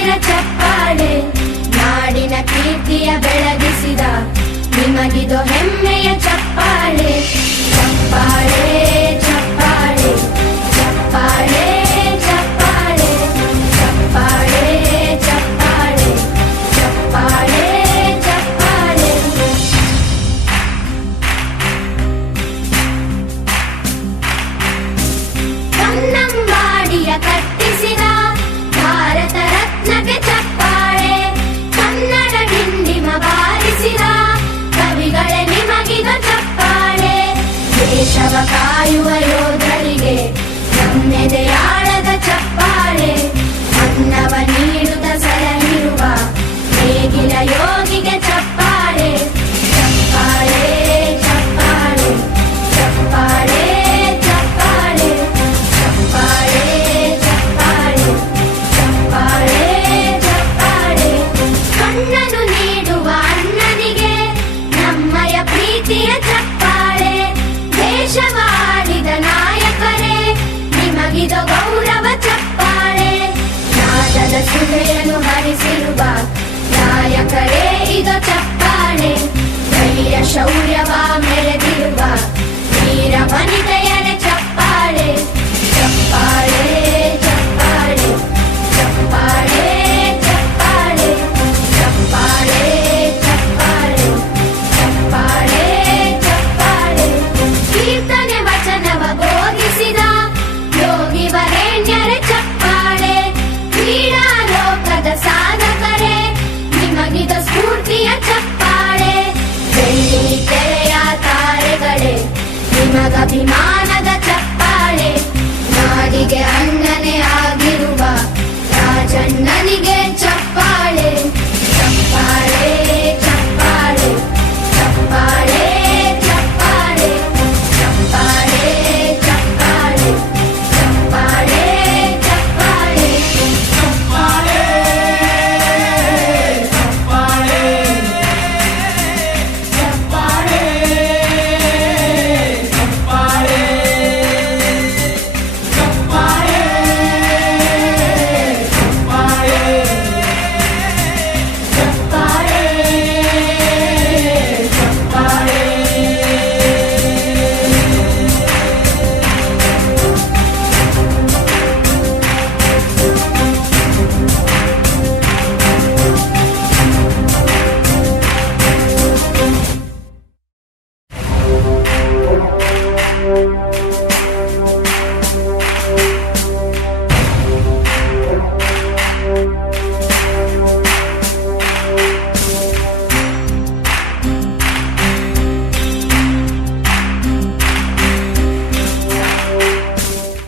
ಸಾವಿರ ಚಪ್ಪಾಳೆ, ನಾಡಿನ ಕೀರ್ತಿಯ ಬೆಳಗಿಸಿದ ನಿಮಗಿದು ಹೆಮ್ಮೆಯ ಚಪ್ಪಾಳೆ. ಚಪ್ಪಾಳೆ ಚಪ್ಪಾಳೆ ಚಪ್ಪಾಳೆ ಚಪ್ಪಾಳೆ ಚಪ್ಪಾಳೆ ಚಪ್ಪಾಳೆ ಚಪ್ಪಾಳೆ ಚಪ್ಪಾಳೆ. ಕನ್ನಂಬಾಡಿಯ ಕಟ್ಟಿಸಿದ ಭಾರತ ರತ್ನಕ್ಕೆ ಚಪ್ಪಾಳೆ, ಕನ್ನಡ ಡಿಂಡಿಮ ಬಾರಿಸಿದ ಕವಿಗಳೇ ನಿಮಗಿದು ಚಪ್ಪಾಳೆ. ದೇಶವ ಕಾಯುವ ಯೋಧರಿಗೆ ನಮ್ಮೆದೆಯಾಳದ ಚಪ್ಪಾಳೆ, ಅನ್ನವ ನೀಡುತ್ತ ಸಲಹಿರುವ ನೇಗಿಲ ಯೋಗಿಗೆ ಚಪ್ಪಾಳೆ. ಚಪ್ಪಾಳೆ ಚಪ್ಪಾಳೆ ಚಪ್ಪಾಳೆ ಚಪ್ಪಾಳೆ ಚಪ್ಪಾಳೆ ಚಪ್ಪಾಳೆ ಚಪ್ಪಾಳೆ ಚಪ್ಪಾಳೆ. ಕಣ್ಣನು ನೀಡುವ ಅಣ್ಣನಿಗೆ ನಮ್ಮಯ ಪ್ರೀತಿಯ ಚಪ್ಪಾಳೆ, ದೇಶವಾಳಿದ ನಾಯಕರೇ ನಿಮಗಿದು ಗೌರವ ಚಪ್ಪಾಳೆ. ನಾದದ ಸುಧೆಯನ್ನು ಹರಿಸಿರುವ ನಾಯಕರೇ ಇದು ಚಪ್ಪಾಳೆ, ಧೈರ್ಯ ಶೌರ್ಯವ ಮೆರೆದಿರುವ ವೀರ ವನಿತೆಯರೇ ಚಪ್ಪಾಳೆ. ಚಪ್ಪಾಳೆ ಚಪ್ಪಾಳೆ ಚಪ್ಪಾಳೆ ಚಪ್ಪಾಳೆ ಚಪ್ಪಾಳೆ ಚಪ್ಪಾಳೆ ಚಪ್ಪಾಳೆ ಚಪ್ಪಾಳೆ. ಕೀರ್ತನೆ ವಚನವ ಬೋಧಿಸಿದ ಯೋಗಿ ವರೇಣ್ಯರೇ ಚಪ್ಪಾಳೆ, ಕ್ರೀಡಾ ಲೋಕದ ಸಾಧಕರೇ ನಿಮಗಿದ ಸ್ಫೂರ್ತಿಯ ಚಪ್ಪಾಳೆ. ಬೆಳ್ಳಿ ತೆರೆಯ ತಾರೆಗಳೇ ನಿಮಗಭಿಮಾನ